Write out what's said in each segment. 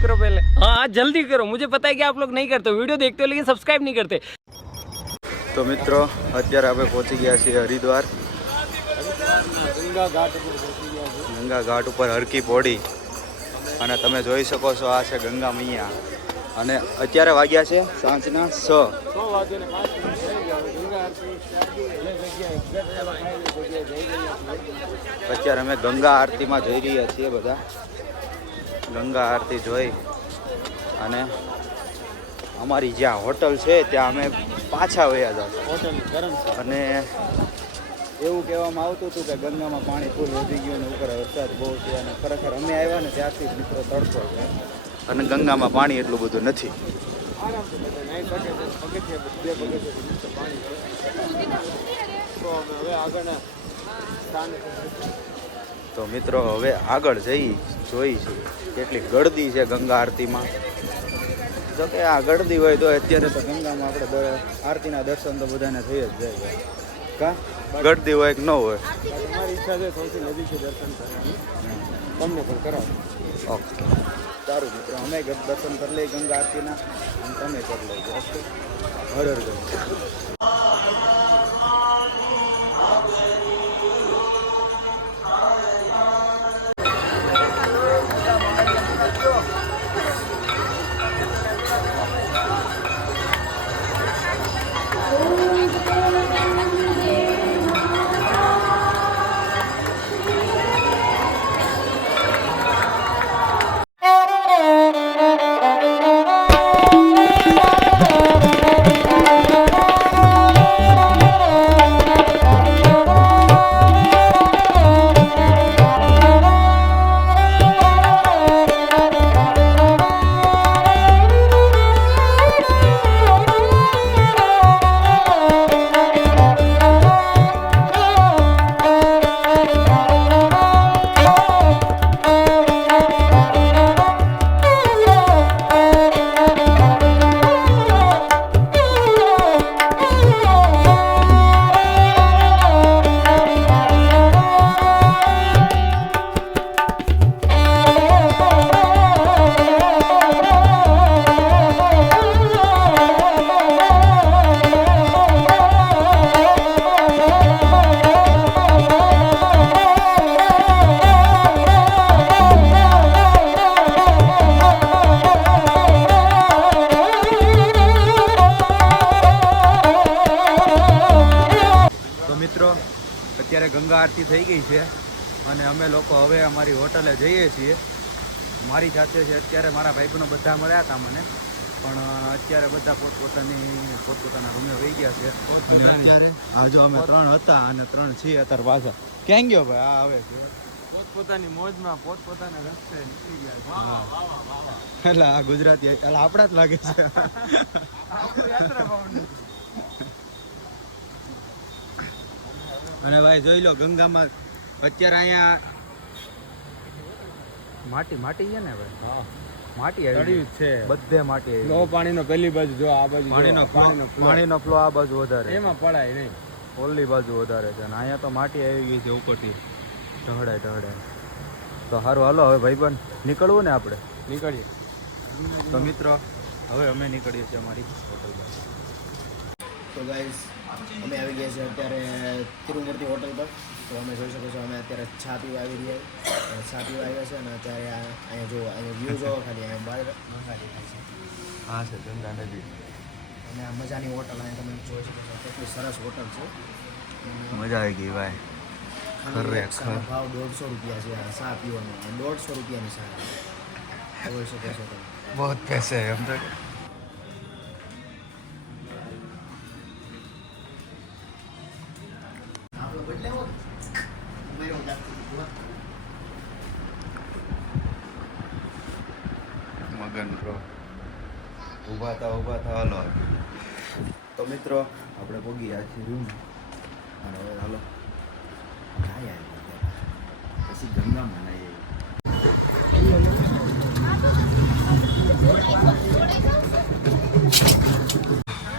Subscribe करो पहले। हाँ जल्दी करो, मुझे पता है कि आप लोग नहीं करते, वीडियो देखते हो लेकिन सब्सक्राइब नहीं करते। तो मित्रों અત્યારે આપણે પહોંચી ગયા છીએ હરિદ્વાર ગંગા ઘાટ ઉપર હરકી પોડી અને તમે જોઈ શકો છો આ છે ગંગા મૈયા અને અત્યારે વાગ્યા છે સાંજના 6 અત્યારે અમે ગંગા આરતીમાં જઈ રહ્યા છીએ બધા ગંગા આરતી જોઈ અને અમારી જ્યાં હોટલ છે ત્યાં અમે પાછા વયા જાવ અને એવું કહેવામાં આવતું હતું કે ગંગામાં પાણી ફૂલ વધી ગયું અને ઉપર વરસાદ બહુ છે અને ખરેખર અમે આવ્યા ને ત્યારથી જ મિત્રો તડકો છે અને ગંગામાં પાણી એટલું બધું નથી તો મિત્રો હવે આગળ જોઈ છે કેટલી ગળદી છે ગંગા આરતીમાં જો કે આ ગળદી હોય તો અત્યારે તો ગંગામાં આપણે આરતીના દર્શન તો બધાને થઈ જ જાય કા ગળદી હોય કે ન હોય તમારી ઈચ્છા છે સૌથી નજીકથી દર્શન કરવાની તમને પણ કરાવો ઓકે સારું મિત્રો અમે દર્શન કરી લઈએ ગંગા આરતીના અને તમે કરી લેજો ઓકે હર હર ગંગા અત્યારે ગંગા આરતી થઈ ગઈ છે અને અમે લોકો હવે અમારી હોટલે જઈએ છીએ મારી સાથે છે અત્યારે મારા ભાઈબંધો બધા મળ્યા હતા મને પણ અત્યારે બધા પોતપોતાના રૂમે વહી ગયા છે અત્યારે આ જો અમે 3 હતા અને 3 છીએ અત્યારે પાછા ક્યાં ગયો ભાઈ આ આવે છે પોતપોતાની મોજમાં પોતપોતાના રસ્તે નીકળી ગયા એટલે આ ગુજરાતી એટલે આપણા જ લાગે છે અને ભાઈ જોઈ લો ગંગામાં અત્યારે અહીંયા માટી છે ને ભાઈ હા માટી આવી છે બધે માટી આવી લો પાણીનો પહેલી બાજુ જો આ બાજુ પાણીનો ફ્લો આ બાજુ વધારે એમાં પડાય નહીં ઓલી બાજુ વધારે છે અને અહીંયા તો માટી આવી ગઈ છે ઉપરથી ઢહડાય તો સારું હાલો હવે ભાઈબંધ નીકળવું ને આપણે નીકળીએ તો મિત્રો હવે અમે નીકળીએ છીએ અમારી હોટલ પર તો ગાઈસ અમે આવી ગયા છીએ અત્યારે તિરુમૂર્તિ હોટલ પર તો અમે જોઈ શકો છો અમે અત્યારે ચા પીવા આવી રહ્યા ચા પીવા આવ્યા છે અને અત્યારે અહીંયા જો અહીંયા વ્યૂ જોવો ખાલી અહીંયા બહાર ગંગા દેખાય છે હા છે ગંગા નદી અને આ મજાની હોટલ અહીંયા તમે જોઈ શકો છો કેટલી સરસ હોટલ છે મજા આવી ગઈ ભાઈ ભાવ 150 રૂપિયા છે આ ચા પીવાનો 150 રૂપિયાની ચા જોઈ શકો છો તમે બહુ પૈસે એમ તો મગન બ્રો ઊભા થા હાલો તો મિત્રો આપણે પોગી ગયા છીએ રૂમ અને હવે હાલો પછી ગંગામાં નાઈએ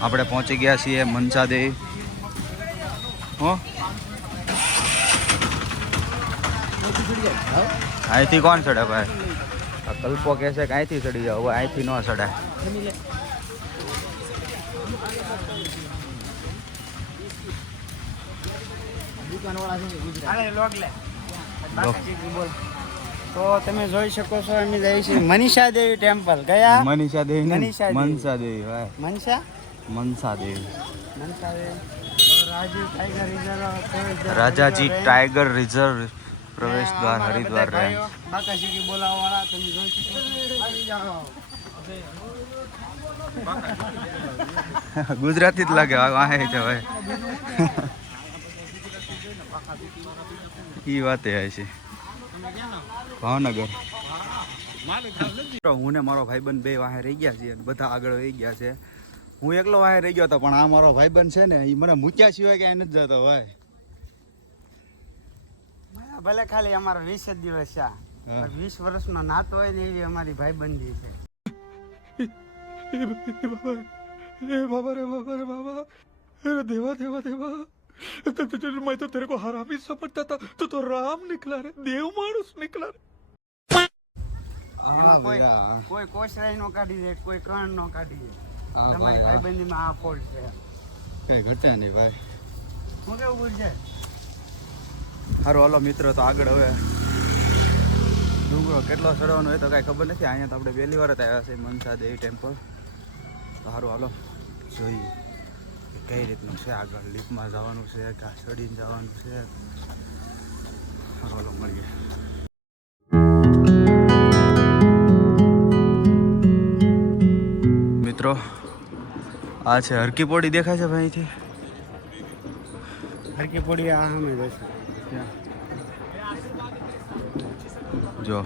આપણે પહોંચી ગયા છીએ મનસા દેવી હો અહીંથી કોણ ચડે ભાઈ આ કલ્પો કહે છે કે અહીંથી ચડી જાવ, હવે અહીંથી ન ચડાય. તો તમે જોઈ શકો છો અમે જઈએ છીએ મનીષા દેવી ટેમ્પલ. ગયા મનીષા દેવી ને? મનીષા દેવી. મનસા દેવી ભાઈ. મનસા મનસા દેવી. મનસા દેવી. રાજાજી ટાઈગર રિઝર્વ પ્રવેશ દ્વાર હરિદ્વાર રેન્જ. બાકાજી કી બોલાવા વાળા તમે જોઈ શકો છો. આવી જાઓ. ગુજરાતી જ લાગે વાહે છે ભાઈ. ઈ વાતે આવે છે ભાવનગર. હું ને મારો ભાઈબંધ બે વાહે રહી ગયા છીએ, બધા આગળ વહી ગયા છે. હું એકલો વાહે રહી ગયો હતો, પણ આ મારો ભાઈબંધ છે ને, એ મને મૂક્યા સિવાય ક્યાંય નથી જતો ભાઈ. ભલે ખાલી અમારો 20 જ દિવસ છે, 20 વર્ષનો નાતો હોય ને એવી અમારી ભાઈબંધી છે. मैं तो तेरे को हरामी समझता था, तू तो राम निकला रे, देव मानुस निकला रे. કોઈ કોશરાઈ નો કાઢી દે, કોઈ કણ નો કાઢી દે. તમારી ભાઈબંધીમાં આ ફોલ્ટ છે. કઈ ઘટે નહીં ભાઈ. હું કેવું બોલ છે? સારું હાલો મિત્રો, તો આગળ હવે ડુંગરો કેટલો ચડવાનો હોય તો કાંઈ ખબર નથી. અહીંયા તો આપણે પહેલી વાર જ આવ્યા છે મનસા દેવી ટેમ્પલ. તો સારું હાલો જોઈએ કઈ રીતનું છે. આગળ લીફમાં જવાનું છે કે ચડીને જવાનું છે. સારું હાલો મળીએ. મિત્રો આ છે હરકી પોડી દેખાય છે ભાઈ અહીંથી. હરકી પોડી આ અમે જઈશું. જો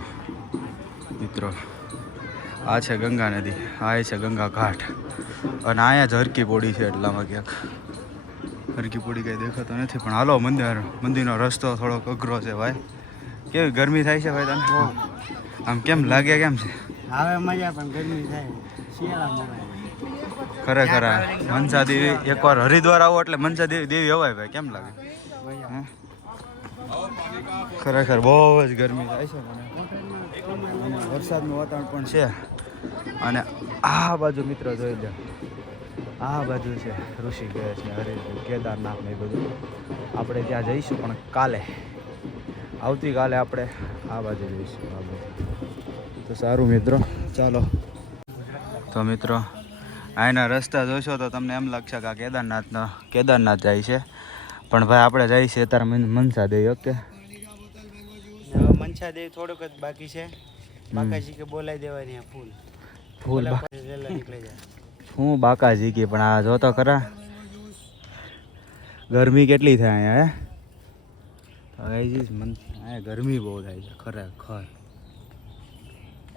મિત્રો આ છે ગંગા નદી, આ છે ગંગા ઘાટ, અને અહીંયા જ હરકી પોડી છે. એટલામાં ક્યાંક હરકી પોડી કંઈ દેખાતો નથી. પણ હાલો મંદિરનો રસ્તો થોડોક અઘરો છે ભાઈ. કેવી ગરમી થાય છે ભાઈ તને? આમ કેમ લાગે, કેમ છે? હવે મજા પણ ગરમી થાય શિયાળામાં. ખરેખર મનસા દેવી એકવાર હરિદ્વાર આવો એટલે મનસા દેવી હવાય ભાઈ. કેમ લાગે? ખરેખર બહુ જ ગરમી થાય છે મને. વરસાદનું વાતાવરણ પણ છે. અને આ બાજુ મિત્રો જોઈ લો, આ બાજુ છે ઋષિકેશ ને હરિદ્વાર કેદારનાથ ને એ બધું. આપણે ત્યાં જઈશું પણ કાલે, આવતીકાલે આપણે આ બાજુ જઈશું. આ બાજુ તો સારું મિત્રો, ચાલો. તો મિત્રો અહીંના રસ્તા જોશો તો તમને એમ લાગશે કે આ કેદારનાથ જાય છે, પણ ભાઈ આપણે જઈએ છીએ અત્યારે મનસા દેવી. ઓકે, મનસા દેવી થોડુંક જ બાકી છે. બાકાજી કે બોલાવી દેવાની ફૂલ નીકળી જાય. હું બાકાજી કે પણ આ જો તો ખરા ગરમી કેટલી થાય અહીંયા. અહીંયા ગરમી બહુ થાય છે ખરેખર.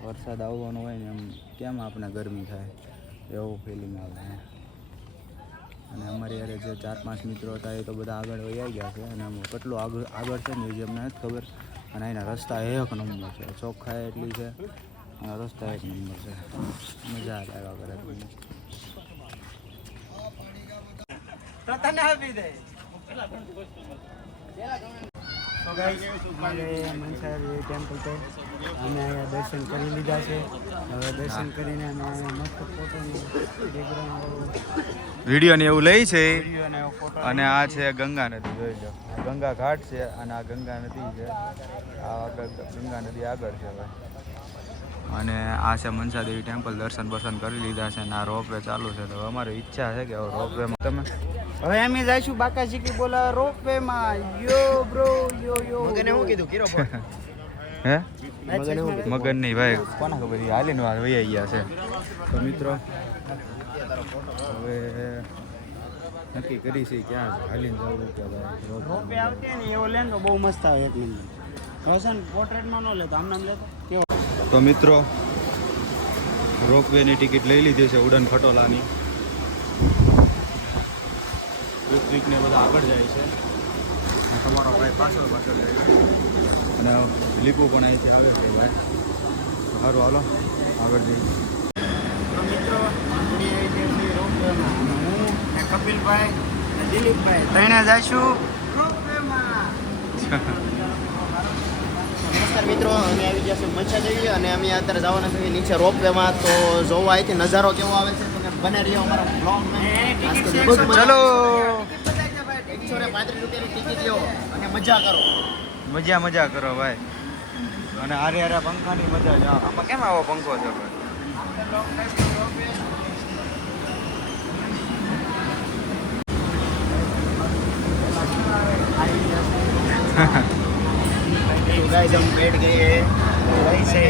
વરસાદ આવવાનો હોય ને એમ કેમ આપણે ગરમી થાય એવું ફિલિંગ આવે. અને અમારી યારે જે 4-5 મિત્રો હતા એ તો બધા આગળ વહી ગયા છે, અને કેટલું આગળ છે ને એ અમને નથી ખબર. અને અહીંના રસ્તા એક નંબર છે, ચોખ્ખાઈ એટલી છે, અને રસ્તા એક નંબર છે. મજા આવ્યા કરે તમને. તો તને આપી દે. તો ગાઈસ અમારે મનસા દેવી ટેમ્પલ છે, અમે અહીંયા દર્શન કરી લીધા છે. હવે દર્શન કરીને અમે અહીંયા મસ્ત ફોટોની વિડીયો ને એવું લઈ છે. અને ફોટો. અને આ છે ગંગા નદી, જોઈ લો. ગંગા ઘાટ છે અને આ ગંગા નદી છે. આ ગંગા નદી આગળ છે ભાઈ. અને આ છે મનસા દેવી ટેમ્પલ. દર્શન કરી લીધા છે અને આ રોપવે ચાલુ છે. તો અમારી ઈચ્છા છે કે રોપવેમાં તમે હવે અમે જઈશું બાકાજી કી બોલા રોપવે માં. યો બ્રો યો યો. મગને હું કીધું કીરો ફોન હે મગન નહીં ભાઈ, કોના ખબર, હાલીને વાર વહી ગયા છે. તો મિત્રો હવે નક્કી કરી છે ક્યાં હાલીને જવું કે રોપવે આવતી ને એવો લે ને બહુ મસ્ત આવે. એક નંબર રોશન પોર્ટ્રેટમાં ન લેતો, આમ નામ લેતો કેવો. તો મિત્રો રોપવેની ટિકિટ લઈ લીધી છે ઉડન ખટોલાની. ઋત્વિકને બધા આગળ જાય છે, તમારો ભાઈ પાછળ જાય છે, અને લીપુ પણ અહીંથી આવે છે ભાઈ. સારું હાલો આગળ જઈએ. તો મિત્રો રોપવેમાં હું ને કપિલભાઈ ને દિલીપભાઈ ત્રણે જઈશું રોપવેમાં. મસ્ત નમસ્કાર મિત્રો, અમે આવી ગયા છે મચ્છાદેવી અને અમે અત્યારે જવાના છીએ નીચે રોપવેમાં. તો જોવા અહીંથી નજારો કેવો આવે છે તમે બને રહ્યો અમારા બ્લોગમાં. ચલો 135 રૂપિયાની ટિકિટ લો અને મજા કરો. મજા કરો ભાઈ. અને હારે પંખાની મજા છે. આમાં કેમ આવો પંખો છે ભાઈ? तो गाइस हम बैठ गए हैं वहीं से.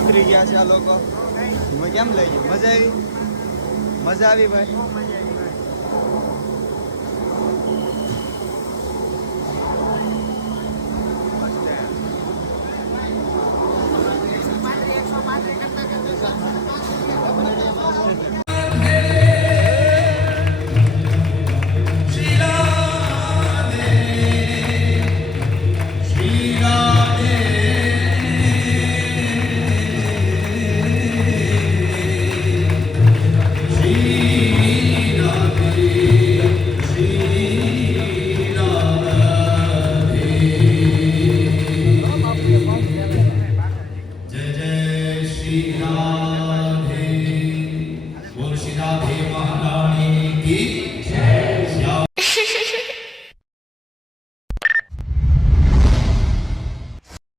ઉતરી ગયા છે આ લોકો. કેમ લઈ ગયું? મજા આવી ભાઈ?